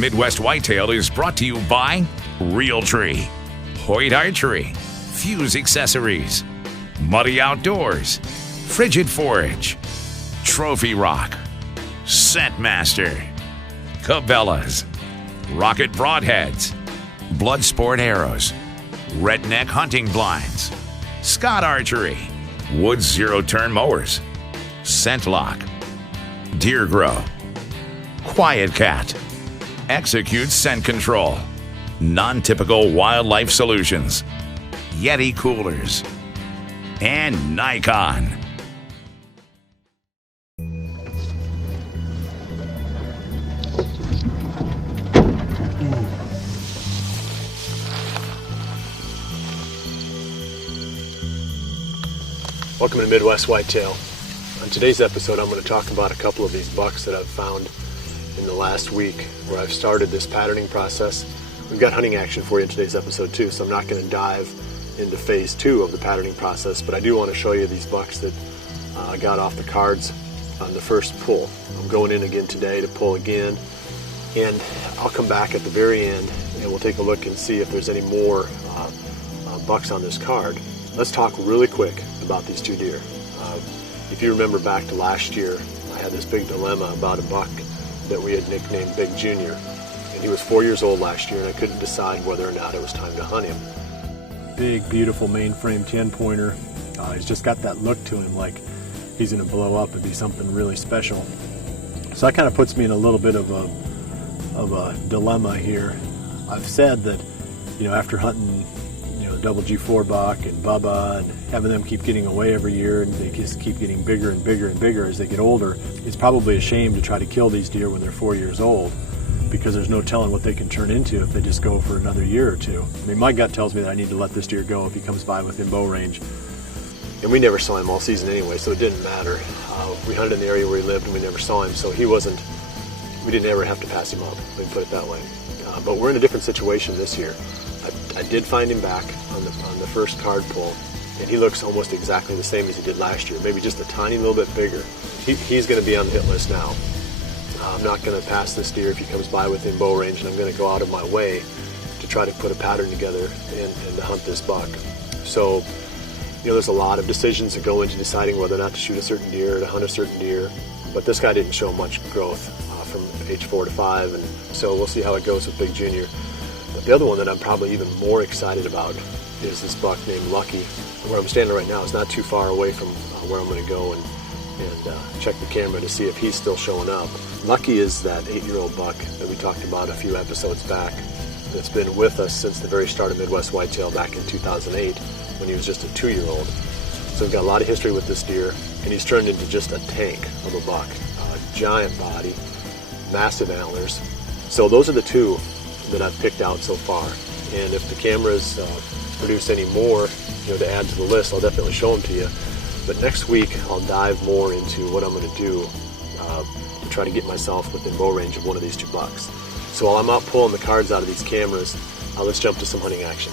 Midwest Whitetail is brought to you by Realtree, Hoyt Archery, Fuse Accessories, Muddy Outdoors, Frigid Forage, Trophy Rock, Scentmaster, Cabela's, Rocket Broadheads, Bloodsport Arrows, Redneck Hunting Blinds, Scott Archery, Woods Zero Turn Mowers, Scentlock, Deer Grow, Quiet Cat, Execute Scent Control, Non-Typical Wildlife Solutions, Yeti Coolers, and Nikon. Welcome to Midwest Whitetail. On today's episode, I'm going to talk about a couple of these bucks that I've found in the last week where I've started this patterning process. We've got hunting action for you in today's episode too, so I'm not going to dive into phase 2 of the patterning process, but I do want to show you these bucks that I got off the cards on the first pull. I'm going in again today to pull again, and I'll come back at the very end and we'll take a look and see if there's any more bucks on this card. Let's talk really quick about these two deer. If you remember back to last year, I had this big dilemma about a buck that we had nicknamed Big Junior. And he was 4 years old last year, and I couldn't decide whether or not it was time to hunt him. Big, beautiful mainframe 10-pointer. He's just got that look to him like he's going to blow up and be something really special. So that kind of puts me in a little bit of a dilemma here. I've said that, after hunting double G4 buck and Bubba and having them keep getting away every year, and they just keep getting bigger and bigger and bigger as they get older, it's probably a shame to try to kill these deer when they're 4 years old, because there's no telling what they can turn into if they just go for another year or two. I mean, my gut tells me that I need to let this deer go if he comes by within bow range. And we never saw him all season anyway, so it didn't matter. We hunted in the area where he lived and we never saw him, so we didn't ever have to pass him up, let me put it that way. But we're in a different situation this year. I did find him back on the first card pull, and he looks almost exactly the same as he did last year, maybe just a tiny little bit bigger. He's going to be on the hit list now. I'm not going to pass this deer if he comes by within bow range, and I'm going to go out of my way to try to put a pattern together and to hunt this buck. So, there's a lot of decisions that go into deciding whether or not to shoot a certain deer or to hunt a certain deer, but this guy didn't show much growth from age 4 to 5, and so we'll see how it goes with Big Junior. But the other one that I'm probably even more excited about is this buck named Lucky. Where I'm standing right now is not too far away from where I'm going to go and check the camera to see if he's still showing up. Lucky is that 8-year-old buck that we talked about a few episodes back that's been with us since the very start of Midwest Whitetail back in 2008 when he was just a 2-year-old. So we've got a lot of history with this deer, and he's turned into just a tank of a buck. Giant body, massive antlers. So those are the two that I've picked out so far, and if the cameras produce any more to add to the list, I'll definitely show them to you. But next week I'll dive more into what I'm going to do to try to get myself within bow range of one of these two bucks. So while I'm out pulling the cards out of these cameras, let's jump to some hunting action.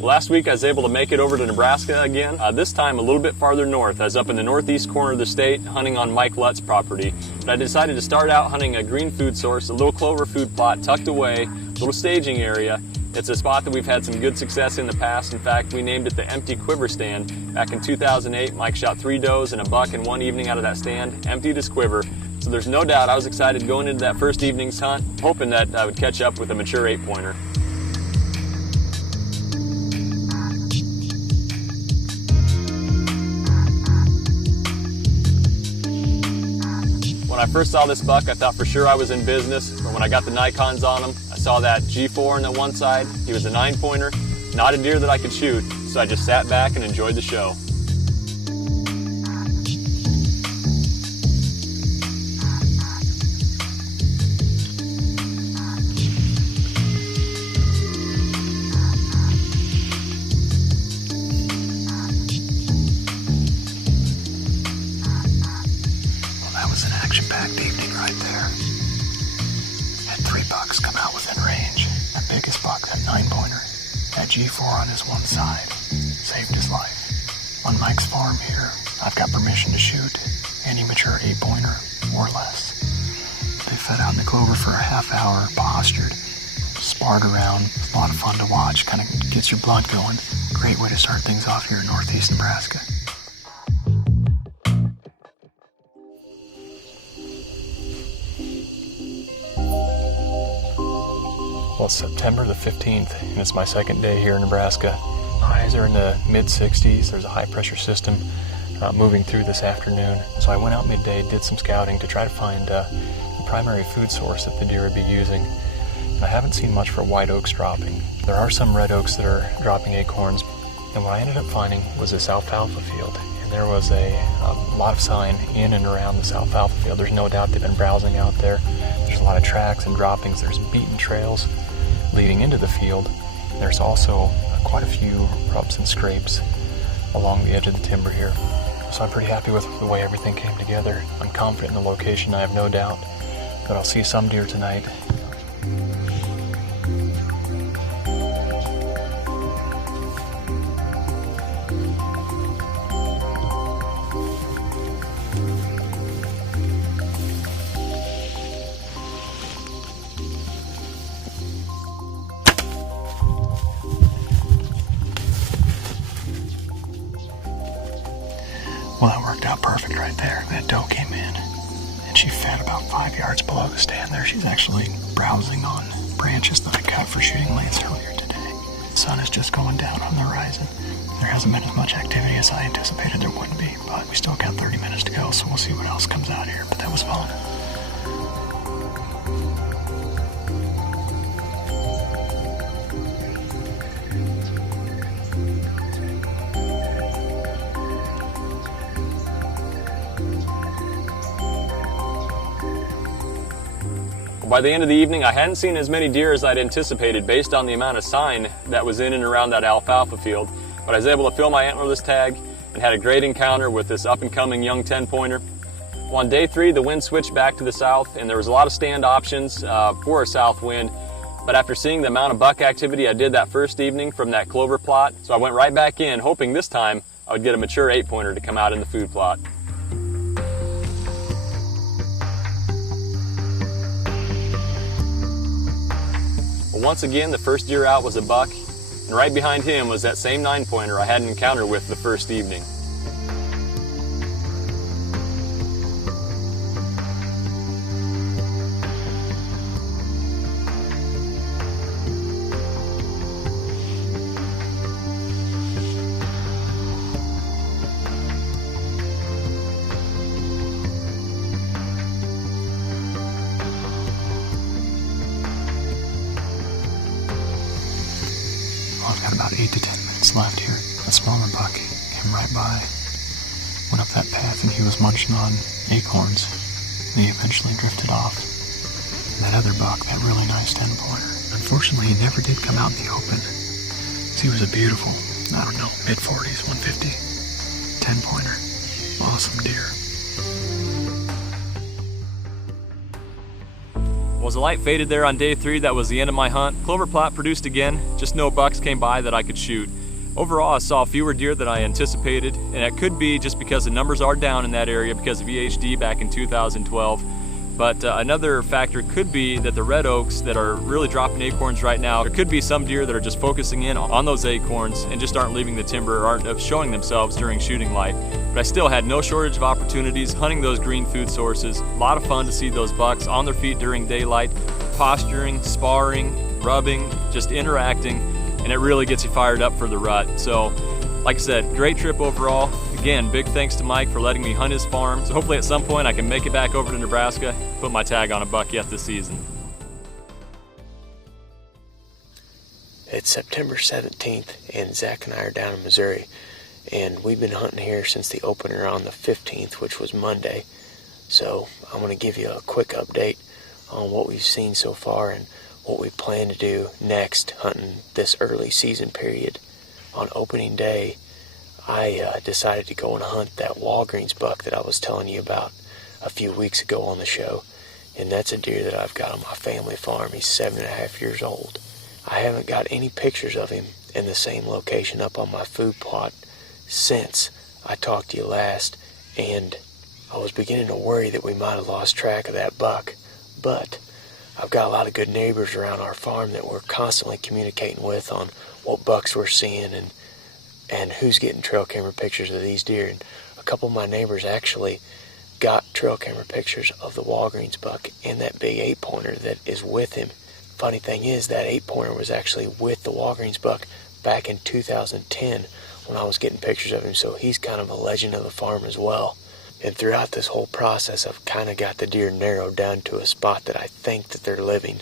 Last week I was able to make it over to Nebraska again, this time a little bit farther north. I was up in the northeast corner of the state hunting on Mike Lutz's property. But I decided to start out hunting a green food source, a little clover food plot tucked away, little staging area. It's a spot that we've had some good success in the past. In fact, we named it the Empty Quiver Stand. Back in 2008, Mike shot 3 does and a buck in one evening out of that stand, emptied his quiver. So there's no doubt I was excited going into that first evening's hunt, hoping that I would catch up with a mature 8-pointer. When I first saw this buck, I thought for sure I was in business, but when I got the Nikons on him, I saw that G4 on the one side. He was a 9-pointer, not a deer that I could shoot, so I just sat back and enjoyed the show. Action-packed evening right there. Had 3 bucks come out within range. That biggest buck, that 9-pointer, that G4 on his one side, saved his life. One might Mike's farm here, I've got permission to shoot any mature 8-pointer or less. They fed out in the clover for a half hour, postured, sparred around. A lot of fun to watch, kind of gets your blood going. Great way to start things off here in northeast Nebraska. Well, it's September the 15th, and it's my second day here in Nebraska. Highs are in the mid-60s. There's a high-pressure system moving through this afternoon. So I went out midday, did some scouting to try to find the primary food source that the deer would be using. And I haven't seen much for white oaks dropping. There are some red oaks that are dropping acorns, and what I ended up finding was this alfalfa field. And there was a lot of sign in and around this alfalfa field. There's no doubt they've been browsing out there. There's a lot of tracks and droppings. There's beaten trails leading into the field. There's also quite a few rubs and scrapes along the edge of the timber here. So I'm pretty happy with the way everything came together. I'm confident in the location. I have no doubt that I'll see some deer tonight. Well, that worked out perfect right there. That doe came in, and she fed about 5 yards below the stand there. She's actually browsing on branches that I cut for shooting lanes earlier today. The sun is just going down on the horizon. There hasn't been as much activity as I anticipated there would be, but we still got 30 minutes to go, so we'll see what else comes out here. But that was fun. By the end of the evening, I hadn't seen as many deer as I'd anticipated based on the amount of sign that was in and around that alfalfa field, but I was able to fill my antlerless tag and had a great encounter with this up-and-coming young 10-pointer. Well, on day 3, the wind switched back to the south, and there was a lot of stand options for a south wind, but after seeing the amount of buck activity I did that first evening from that clover plot, so I went right back in, hoping this time I would get a mature 8-pointer to come out in the food plot. Once again, the first deer out was a buck, and right behind him was that same 9-pointer I had an encounter with the first evening. I've got about 8 to 10 minutes left here. A smaller buck came right by, went up that path, and he was munching on acorns. And he eventually drifted off. And that other buck, that really nice 10-pointer, unfortunately he never did come out in the open. He was a beautiful, I don't know, mid-40s, 150, 10-pointer. Awesome deer. Well, as the light faded there on day 3, that was the end of my hunt. Clover plot produced again, just no bucks came by that I could shoot. Overall, I saw fewer deer than I anticipated, and it could be just because the numbers are down in that area because of EHD back in 2012. But another factor could be that the red oaks that are really dropping acorns right now, there could be some deer that are just focusing in on those acorns and just aren't leaving the timber or aren't showing themselves during shooting light. But I still had no shortage of opportunities hunting those green food sources. A lot of fun to see those bucks on their feet during daylight, posturing, sparring, rubbing, just interacting, and it really gets you fired up for the rut. So, like I said, great trip overall. Again, big thanks to Mike for letting me hunt his farm. So hopefully at some point I can make it back over to Nebraska, put my tag on a buck yet this season. It's September 17th, and Zach and I are down in Missouri, and we've been hunting here since the opener on the 15th, which was Monday. So I'm going to give you a quick update on what we've seen so far and what we plan to do next hunting this early season period. On opening day, I decided to go and hunt that Walgreens buck that I was telling you about a few weeks ago on the show, and that's a deer that I've got on my family farm. He's 7.5 years old. I haven't got any pictures of him in the same location up on my food plot since I talked to you last, and I was beginning to worry that we might have lost track of that buck. But I've got a lot of good neighbors around our farm that we're constantly communicating with on what bucks we're seeing and who's getting trail camera pictures of these deer. And a couple of my neighbors actually got trail camera pictures of the Walgreens buck and that big 8-pointer that is with him. Funny thing is, that 8-pointer was actually with the Walgreens buck back in 2010 when I was getting pictures of him, so he's kind of a legend of the farm as well. And throughout this whole process, I've kind of got the deer narrowed down to a spot that I think that they're living.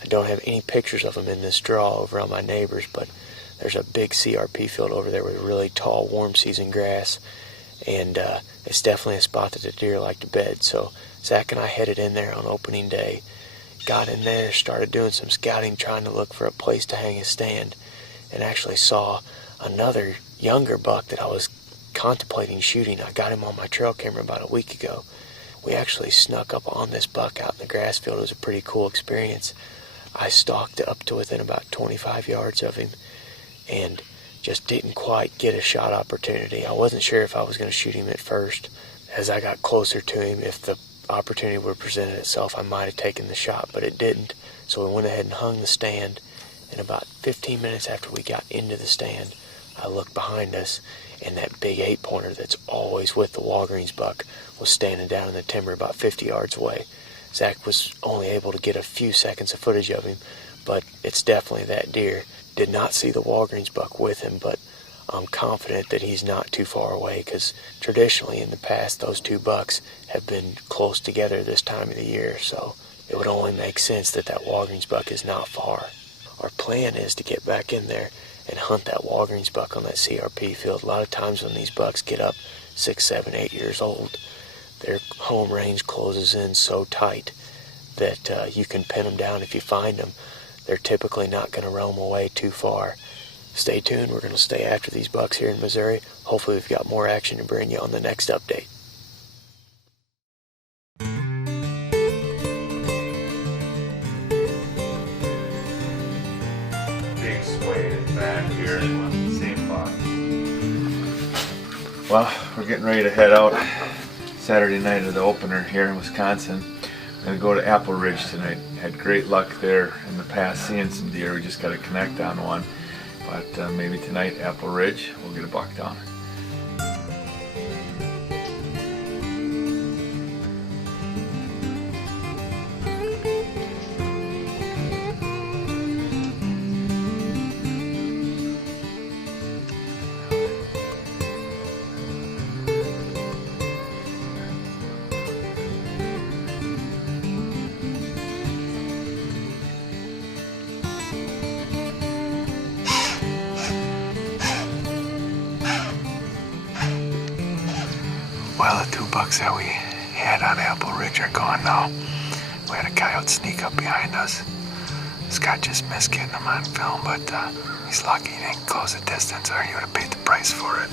I don't have any pictures of them in this draw over on my neighbors, but there's a big CRP field over there with really tall, warm season grass, and it's definitely a spot that the deer like to bed. So Zach and I headed in there on opening day, got in there, started doing some scouting, trying to look for a place to hang a stand, and actually saw another younger buck that I was contemplating shooting. I got him on my trail camera about a week ago. We actually snuck up on this buck out in the grass field. It was a pretty cool experience. I stalked up to within about 25 yards of him and just didn't quite get a shot opportunity. I wasn't sure if I was going to shoot him at first. As I got closer to him, if the opportunity would have presented itself, I might have taken the shot, but it didn't. So we went ahead and hung the stand, and about 15 minutes after we got into the stand, I looked behind us, and that big 8-pointer that's always with the Walgreens buck was standing down in the timber about 50 yards away. Zach was only able to get a few seconds of footage of him, but it's definitely that deer. Did not see the Walgreens buck with him, but I'm confident that he's not too far away, because traditionally in the past those two bucks have been close together this time of the year, so it would only make sense that that Walgreens buck is not far. Our plan is to get back in there and hunt that Walgreens buck on that CRP field. A lot of times when these bucks get up 6, 7, 8 years old, their home range closes in so tight that you can pin them down if you find them. They're typically not going to roam away too far. Stay tuned. We're going to stay after these bucks here in Missouri. Hopefully we've got more action to bring you on the next update. Big sway is back here. Same box. Well, we're getting ready to head out Saturday night of the opener here in Wisconsin. I'm going to go to Apple Ridge tonight. Had great luck there in the past seeing some deer. We just got to connect on one. But maybe tonight, Apple Ridge, we'll get a buck down. Well, the two bucks that we had on Apple Ridge are gone now. We had a coyote sneak up behind us. Scott just missed getting him on film, but he's lucky he didn't close the distance or he would have paid the price for it.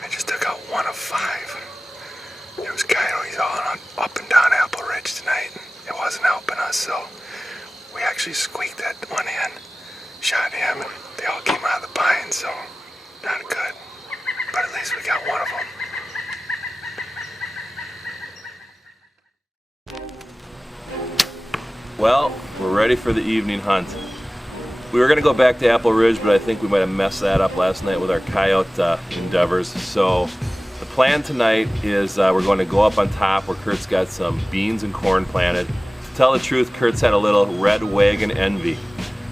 I just took out one of 5. There was coyotes all up and down Apple Ridge tonight, and it wasn't helping us, so we actually squeaked that one in, shot him, and they all came out of the pines, so not good. But at least we got one of them. Well, we're ready for the evening hunt. We were going to go back to Apple Ridge, but I think we might have messed that up last night with our coyote endeavors. So the plan tonight is we're going to go up on top where Kurt's got some beans and corn planted. To tell the truth, Kurt's had a little red wagon envy.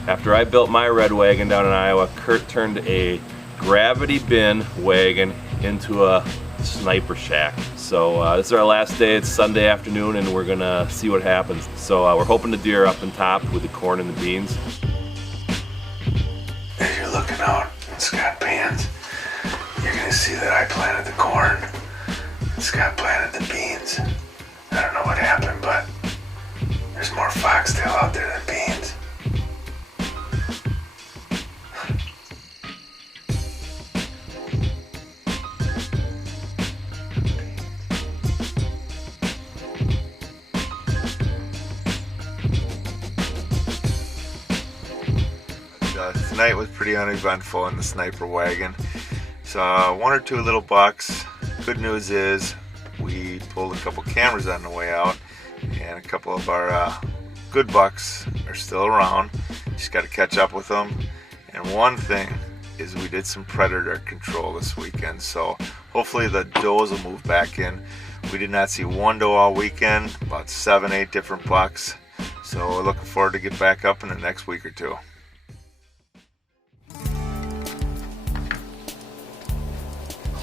After I built my red wagon down in Iowa, Kurt turned a gravity bin wagon into a sniper shack. So this is our last day. It's Sunday afternoon, and we're gonna see what happens. So we're hoping to deer up on top with the corn and the beans. As you're looking out in Scott Pans, you're gonna see that I planted the corn and Scott planted the beans. I don't know what happened, but there's more foxtail out there than beans. Tonight was pretty uneventful in the sniper wagon. Saw one or two little bucks. Good news is we pulled a couple cameras on the way out, and a couple of our good bucks are still around. Just got to catch up with them. And one thing is we did some predator control this weekend, so hopefully the does will move back in. We did not see one doe all weekend, about 7-8 different bucks. So we're looking forward to get back up in the next week or two.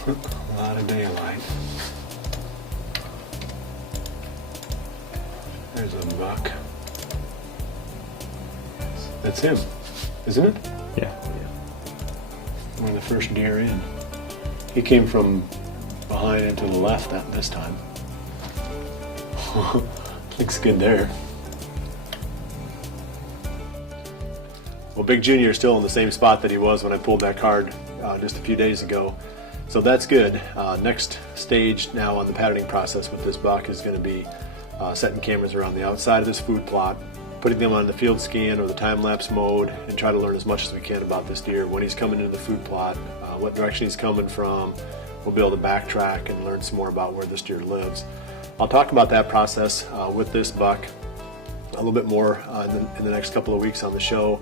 A lot of daylight. There's a buck. That's him, isn't it? Yeah. One of the first deer in. He came from behind and to the left this time. Looks good there. Well, Big Junior is still in the same spot that he was when I pulled that card just a few days ago. So that's good. Next stage now on the patterning process with this buck is going to be setting cameras around the outside of this food plot, putting them on the field scan or the time-lapse mode, and try to learn as much as we can about this deer, when he's coming into the food plot, what direction he's coming from. We'll be able to backtrack and learn some more about where this deer lives. I'll talk about that process with this buck a little bit more in the next couple of weeks on the show.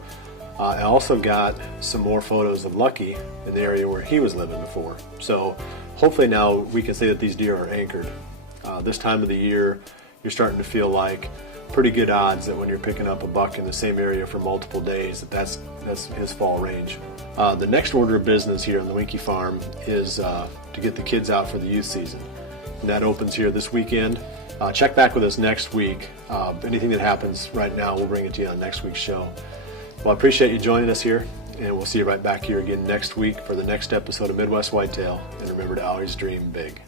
I also got some more photos of Lucky in the area where he was living before. So hopefully now we can say that these deer are anchored. This time of the year, you're starting to feel like pretty good odds that when you're picking up a buck in the same area for multiple days, that's his fall range. The next order of business here on the Winky Farm is to get the kids out for the youth season. And that opens here this weekend. Check back with us next week. Anything that happens right now, we'll bring it to you on next week's show. Well, I appreciate you joining us here, and we'll see you right back here again next week for the next episode of Midwest Whitetail. And remember to always dream big.